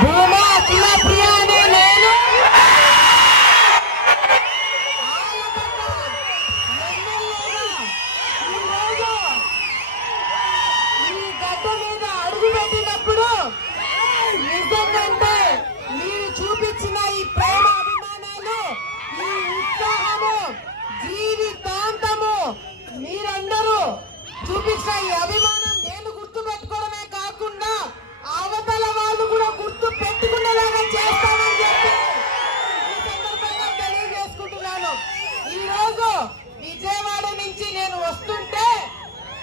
భూమా అఖిల ప్రియ అనే నేను ఈ గడ్డ మీద అడుగు పెట్టినప్పుడు నిజంగా మీరు చూపించిన ఈ ప్రేమ అభిమానాలు, ఈ ఉత్సాహము, జీవితాంతము మీరందరూ చూపించిన ఈ అభిమానం నేను గుర్తు పెట్టుకోవడమే కాకుండా అవతల వాళ్ళు కూడా గుర్తు పెట్టుకునేలాగా చేస్తానని చెప్పి ఈ సందర్భంగా తెలియజేసుకుంటున్నాను. ఈ రోజు విజయవాడ నుంచి నేను వస్తుంటే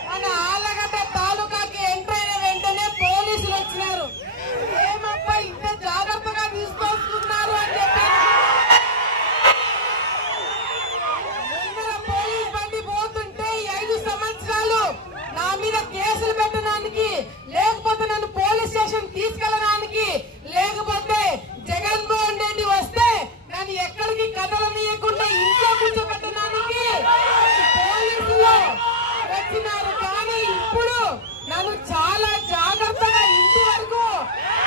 మన ఆళ్లగడ్డ తాలూకాకి ఎంటర్ అయిన వెంటనే పోలీసులు వచ్చినారు. ఏమప్పా ఇంత జాగ్రత్తగా తీసుకొస్తున్నారు అని చెప్పి పోలీస్ బండి పోతుంటే 5 సంవత్సరాలు నా మీద కేసులు పెట్టడానికి, లేకపోతే నన్ను పోలీస్ స్టేషన్ తీసుకెళ్ళడానికి, లేకపోతే జగన్మోహన్ రెడ్డి వస్తే నన్ను ఎక్కడికి కదలనీయకుండా ఇంట్లో కూర్చోబెట్టడానికి పోలీసులు వచ్చినారు. కానీ ఇప్పుడు నన్ను చాలా జాగ్రత్తగా ఇంటి వరకు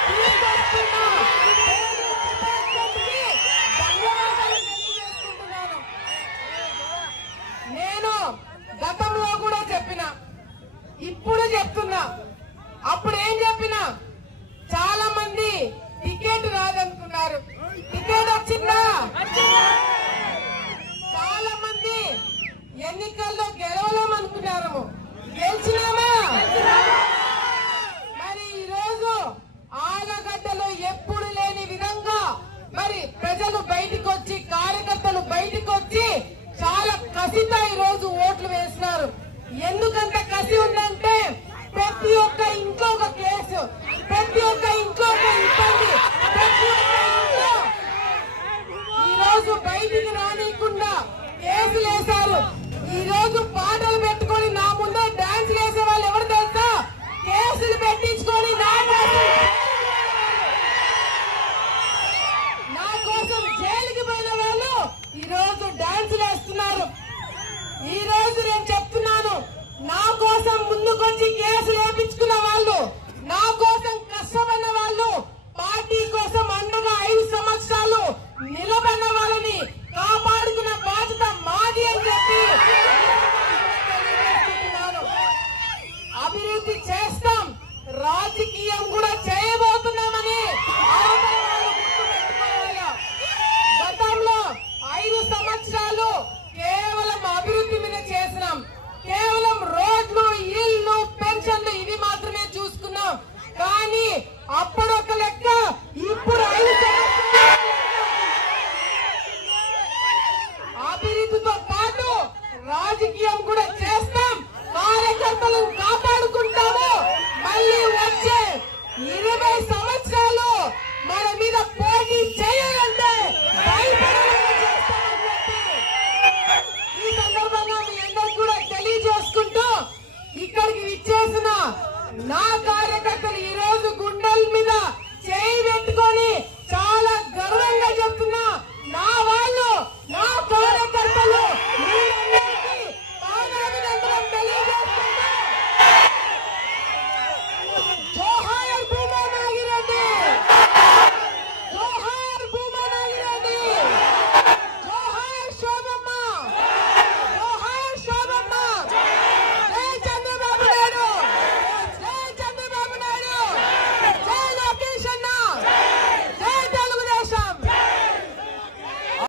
తీసుకొస్తున్నా. ధన్యవాదాలు తెలియజేసుకుంటున్నాను. నేను గతంలో కూడా చెప్పిన, ఇప్పుడు చెప్తున్నా, అప్పుడు ఏం చెప్పినా చాలా మంది టికెట్ రాదనుకున్నారు. టికెట్ వచ్చిందా? చాలా మంది ఎన్నికల్లో గెలవలేమనుకున్నారు. గెలిచినామా? మరి ఈ రోజు ఆళ్లగడ్డలో ఎప్పుడు లేని విధంగా మరి ప్రజలు బయటకు వచ్చి, కార్యకర్తలు బయటకు వచ్చి చాలా కసితో ఈ రోజు ఓట్లు వేస్తున్నారు. ఎందుకంత కసి ఉందంటే ప్రతి ఒక్క ఇంట్లో ఒక కేసు, ప్రతి ఒక్క ఇంట్లో ఒక ఇబ్బంది, ప్రతి ఒక్క ఇంట్లో ఈ రోజు బయటికి రానియకుండా కేసులు వేశారు. ఈ రోజు పాటలు పెట్టుకొని నా ముందే డాన్స్ వేసే వాళ్ళు ఎవరు తెలుసా? కేసులు పెట్టించుకొని నా కోసం జైలుకి పోయిన వాళ్ళు ఈ రోజు డాన్సులు వేస్తున్నారు. ఈ రోజు నేను చెప్తున్నాను, నా కోసం ముందుకొచ్చి కేసులు వేయించుకున్న వాళ్ళు